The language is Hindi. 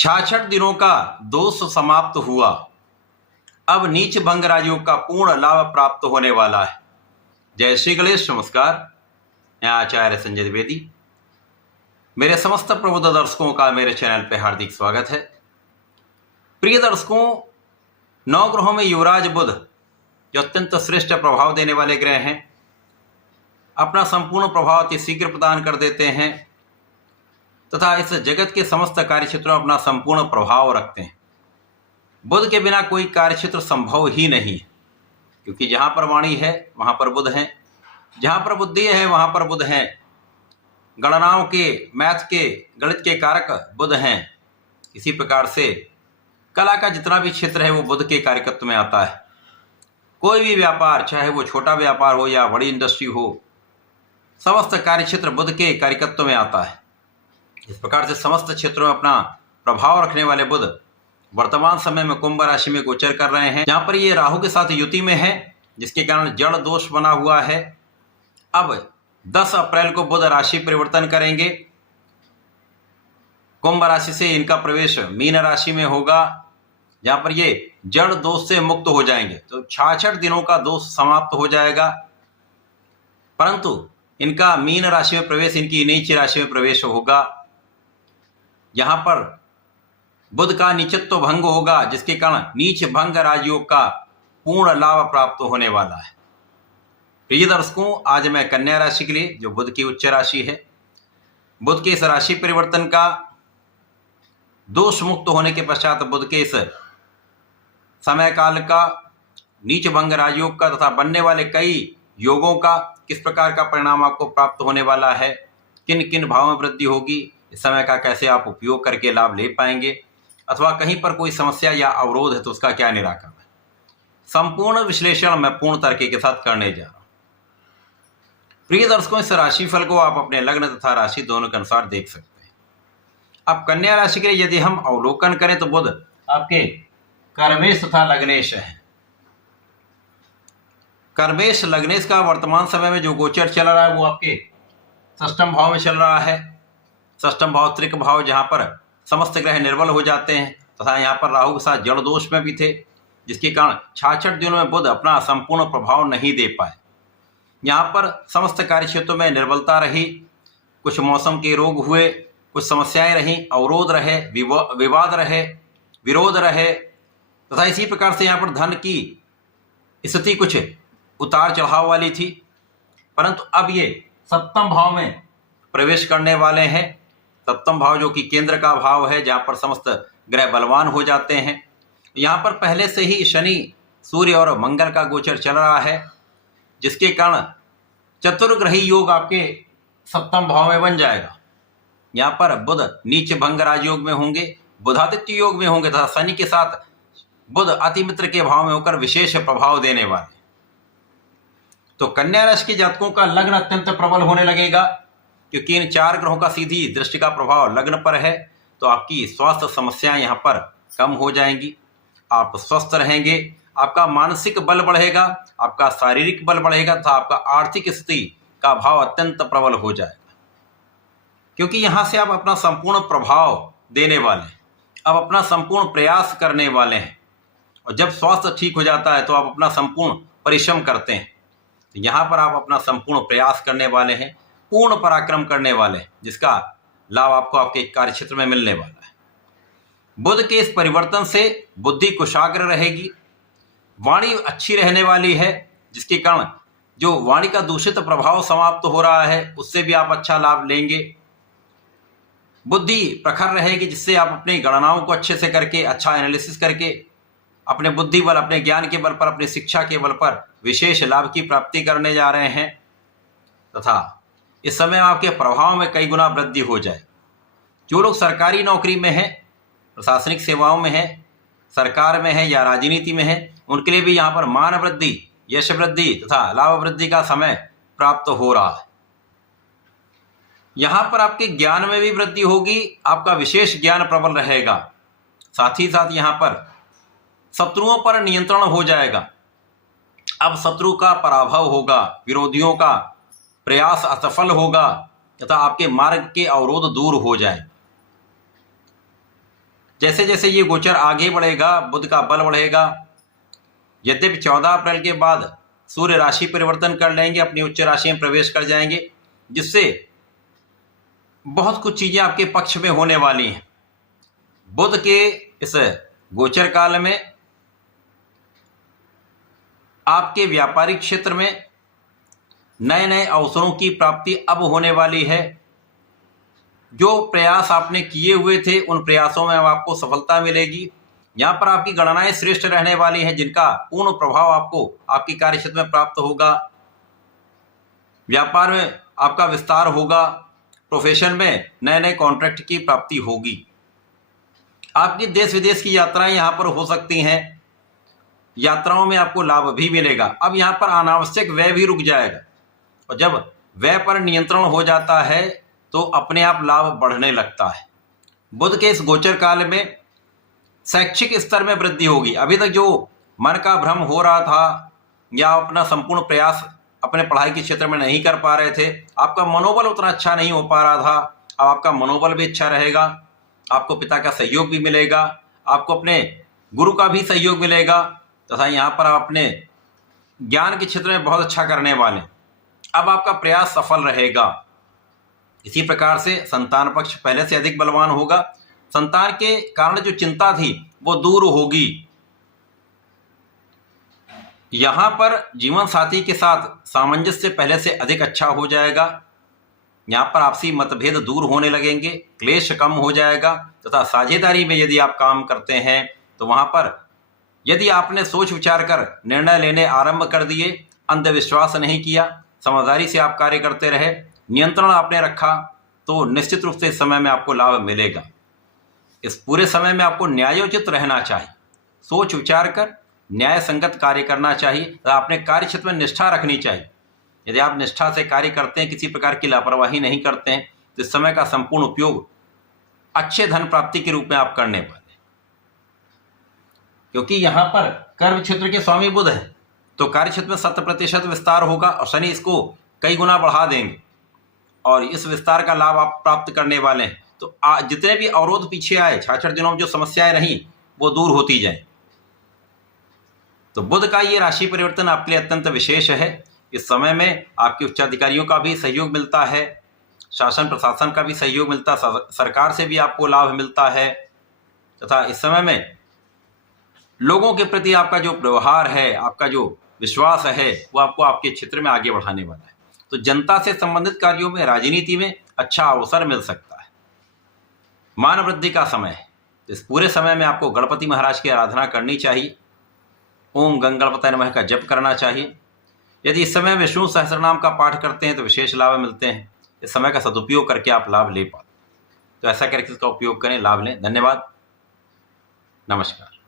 66 दिनों का दोष समाप्त हुआ। अब नीच भंग राजयोग का पूर्ण लाभ प्राप्त होने वाला है। जय श्री गणेश। नमस्कार, मैं आचार्य संजय द्विवेदी। मेरे समस्त प्रबुद्ध दर्शकों का मेरे चैनल पर हार्दिक स्वागत है। प्रिय दर्शकों, 9 ग्रहों में युवराज बुध जो अत्यंत श्रेष्ठ प्रभाव देने वाले ग्रह हैं, अपना संपूर्ण प्रभाव अति शीघ्र प्रदान कर देते हैं तथा इस जगत के समस्त कार्यक्षेत्रों में अपना संपूर्ण प्रभाव रखते हैं। बुध के बिना कोई कार्यक्षेत्र संभव ही नहीं है, क्योंकि जहाँ पर वाणी है वहाँ पर बुध हैं, जहाँ पर बुद्धि है वहाँ पर बुध हैं। गणनाओं के, मैथ के, गणित के कारक बुध हैं। इसी प्रकार से कला का जितना भी क्षेत्र है वो बुध के कार्यकत्व में आता है। कोई भी व्यापार, चाहे वो छोटा व्यापार हो या बड़ी इंडस्ट्री हो, समस्त कार्यक्षेत्र बुध के कार्यकत्व में आता है। इस प्रकार से समस्त क्षेत्रों में अपना प्रभाव रखने वाले बुध वर्तमान समय में कुंभ राशि में गोचर कर रहे हैं, जहां पर ये राहु के साथ युति में है, जिसके कारण जड़ दोष बना हुआ है। अब 10 अप्रैल को बुध राशि परिवर्तन करेंगे। कुंभ राशि से इनका प्रवेश मीन राशि में होगा, जहां पर ये जड़ दोष से मुक्त हो जाएंगे। तो 66 दिनों का दोष समाप्त हो जाएगा, परंतु इनका मीन राशि में प्रवेश, इनकी नीच राशि में प्रवेश होगा। यहां पर बुध का नीचत्व भंग होगा, जिसके कारण नीच भंग राजयोग का पूर्ण लाभ प्राप्त होने वाला है। प्रिय दर्शकों, आज मैं कन्या राशि के लिए, जो बुध की उच्च राशि है, बुध के इस राशि परिवर्तन का दोष मुक्त होने के पश्चात बुध के इस समय काल का, नीच भंग राजयोग का तथा बनने वाले कई योगों का किस प्रकार का परिणाम आपको प्राप्त होने वाला है, किन किन भावों में वृद्धि होगी, इस समय का कैसे आप उपयोग करके लाभ ले पाएंगे, अथवा कहीं पर कोई समस्या या अवरोध है तो उसका क्या निराकरण है, संपूर्ण विश्लेषण मैं पूर्ण तरीके के साथ करने जा रहा हूं। प्रिय दर्शकों, इस राशिफल को आप अपने लग्न तथा राशि दोनों के अनुसार देख सकते हैं। अब कन्या राशि के लिए यदि हम अवलोकन करें तो बुध आपके कर्मेश तथा लग्नेश है। कर्मेश लग्नेश का वर्तमान समय में जो गोचर चल रहा है वो आपके षष्ठम भाव में चल रहा है। षष्ठम भाव त्रिक भाव, जहाँ पर समस्त ग्रह निर्बल हो जाते हैं तथा यहाँ पर राहु के साथ जड़ दोष में भी थे, जिसके कारण 66 दिनों में बुध अपना संपूर्ण प्रभाव नहीं दे पाए। यहाँ पर समस्त कार्यक्षेत्रों में निर्बलता रही, कुछ मौसम के रोग हुए, कुछ समस्याएं रहीं, अवरोध रहे, विवाद रहे, विरोध रहे तथा इसी प्रकार से यहाँ पर धन की स्थिति कुछ उतार चढ़ाव वाली थी। परंतु अब ये सप्तम भाव में प्रवेश करने वाले हैं। सप्तम भाव जो कि केंद्र का भाव है, जहाँ पर समस्त ग्रह बलवान हो जाते हैं। यहाँ पर पहले से ही शनि, सूर्य और मंगल का गोचर चल रहा है, जिसके कारण चतुर्ग्रही योग आपके सप्तम भाव में बन जाएगा। यहाँ पर बुध नीच भंग राजयोग में होंगे, बुधादित्य योग में होंगे तथा शनि के साथ बुध अति मित्र के भाव में होकर विशेष प्रभाव देने वाले। तो कन्या राशि के जातकों का लग्न अत्यंत प्रबल होने लगेगा, क्योंकि इन 4 ग्रहों का सीधी दृष्टि का प्रभाव लग्न पर है। तो आपकी स्वास्थ्य समस्याएं यहाँ पर कम हो जाएंगी, आप स्वस्थ रहेंगे, आपका मानसिक बल बढ़ेगा, आपका शारीरिक बल बढ़ेगा तथा आपका आर्थिक स्थिति का भाव अत्यंत प्रबल हो जाएगा, क्योंकि यहाँ से आप अपना संपूर्ण प्रभाव देने वाले हैं, अब अपना संपूर्ण प्रयास करने वाले हैं। और जब स्वास्थ्य ठीक हो जाता है तो आप अपना संपूर्ण परिश्रम करते हैं। तो यहाँ पर आप अपना संपूर्ण प्रयास करने वाले हैं, पूर्ण पराक्रम करने वाले हैं, जिसका लाभ आपको आपके कार्यक्षेत्र में मिलने वाला है। बुध के इस परिवर्तन से बुद्धि कुशाग्र रहेगी, वाणी अच्छी रहने वाली है, जिसके कारण जो वाणी का दूषित प्रभाव समाप्त हो रहा है उससे भी आप अच्छा लाभ लेंगे। बुद्धि प्रखर रहेगी, जिससे आप अपनी गणनाओं को अच्छे से करके, अच्छा एनालिसिस करके, अपने बुद्धि बल, अपने ज्ञान के बल पर, अपनी शिक्षा के बल पर विशेष लाभ की प्राप्ति करने जा रहे हैं तथा इस समय आपके प्रभाव में कई गुना वृद्धि हो जाए। जो लोग सरकारी नौकरी में हैं, प्रशासनिक सेवाओं में हैं, सरकार में है या राजनीति में है, उनके लिए भी यहाँ पर मान वृद्धि, यश वृद्धि तथा लाभ वृद्धि का समय प्राप्त हो रहा है। यहाँ पर आपके ज्ञान में भी वृद्धि होगी, आपका विशेष ज्ञान प्रबल रहेगा। साथ ही साथ यहाँ पर शत्रुओं पर नियंत्रण हो जाएगा। अब शत्रु का पराभव होगा, विरोधियों का प्रयास असफल होगा तथा आपके मार्ग के अवरोध दूर हो जाए। जैसे जैसे ये गोचर आगे बढ़ेगा, बुध का बल बढ़ेगा। यद्यपि 14 अप्रैल के बाद सूर्य राशि परिवर्तन कर लेंगे, अपनी उच्च राशि में प्रवेश कर जाएंगे, जिससे बहुत कुछ चीजें आपके पक्ष में होने वाली हैं। बुध के इस गोचर काल में आपके व्यापारिक क्षेत्र में नए नए अवसरों की प्राप्ति अब होने वाली है। जो प्रयास आपने किए हुए थे उन प्रयासों में अब आपको सफलता मिलेगी। यहाँ पर आपकी गणनाएं श्रेष्ठ रहने वाली हैं, जिनका पूर्ण प्रभाव आपको आपकी कार्यक्षेत्र में प्राप्त होगा। व्यापार में आपका विस्तार होगा। प्रोफेशन में नए नए कॉन्ट्रैक्ट की प्राप्ति होगी। आपकी देश विदेश की यात्राएं यहाँ पर हो सकती हैं। यात्राओं में आपको लाभ भी मिलेगा। अब यहाँ पर अनावश्यक व्यय भी रुक जाएगा, और जब व्यय पर नियंत्रण हो जाता है तो अपने आप लाभ बढ़ने लगता है। बुध के इस गोचर काल में शैक्षिक स्तर में वृद्धि होगी। अभी तक जो मन का भ्रम हो रहा था या अपना संपूर्ण प्रयास अपने पढ़ाई के क्षेत्र में नहीं कर पा रहे थे, आपका मनोबल उतना अच्छा नहीं हो पा रहा था, अब आपका मनोबल भी अच्छा रहेगा। आपको पिता का सहयोग भी मिलेगा, आपको अपने गुरु का भी सहयोग मिलेगा, तथा यहाँ पर आप अपने ज्ञान के क्षेत्र में बहुत अच्छा करने वाले। अब आपका प्रयास सफल रहेगा। इसी प्रकार से संतान पक्ष पहले से अधिक बलवान होगा। संतान के कारण जो चिंता थी वो दूर होगी। यहां पर जीवन साथी के साथ सामंजस्य पहले से अधिक अच्छा हो जाएगा। यहां पर आपसी मतभेद दूर होने लगेंगे, क्लेश कम हो जाएगा, तथा साझेदारी में यदि आप काम करते हैं तो वहां पर यदि आपने सोच विचार कर निर्णय लेने आरंभ कर दिए, अंधविश्वास नहीं किया, समझदारी से आप कार्य करते रहे, नियंत्रण आपने रखा, तो निश्चित रूप से इस समय में आपको लाभ मिलेगा। इस पूरे समय में आपको न्यायोचित रहना चाहिए, सोच विचार कर न्याय संगत कार्य करना चाहिए, तो आपने कार्य क्षेत्र में निष्ठा रखनी चाहिए। यदि आप निष्ठा से कार्य करते हैं, किसी प्रकार की लापरवाही नहीं करते हैं, तो इस समय का संपूर्ण उपयोग अच्छे धन प्राप्ति के रूप में आप करने वाले, क्योंकि यहाँ पर कर्म क्षेत्र के स्वामी बुध है, तो कार्य क्षेत्र में 100% विस्तार होगा और शनि इसको कई गुना बढ़ा देंगे, और इस विस्तार का लाभ आप प्राप्त करने वाले हैं। तो जितने भी अवरोध पीछे आए, 66 दिनों में जो समस्याएं रहीं, वो दूर होती जाए। तो बुध का ये राशि परिवर्तन आपके लिए अत्यंत विशेष है। इस समय में आपके उच्चाधिकारियों का भी सहयोग मिलता है, शासन प्रशासन का भी सहयोग मिलता है, सरकार से भी आपको लाभ मिलता है, तथा इस समय में लोगों के प्रति आपका जो व्यवहार है, आपका जो विश्वास है, वो आपको आपके क्षेत्र में आगे बढ़ाने वाला है। तो जनता से संबंधित कार्यों में, राजनीति में अच्छा अवसर मिल सकता है। मान वृद्धि का समय है, तो इस पूरे समय में आपको गणपति महाराज की आराधना करनी चाहिए। ओम गंगणपतये नमः का जप करना चाहिए। यदि इस समय विष्णु सहस्रनाम का पाठ करते हैं तो विशेष लाभ मिलते हैं। इस समय का सदुपयोग करके आप लाभ ले पाते, तो ऐसा करके इसका उपयोग करें, लाभ लें। धन्यवाद, नमस्कार।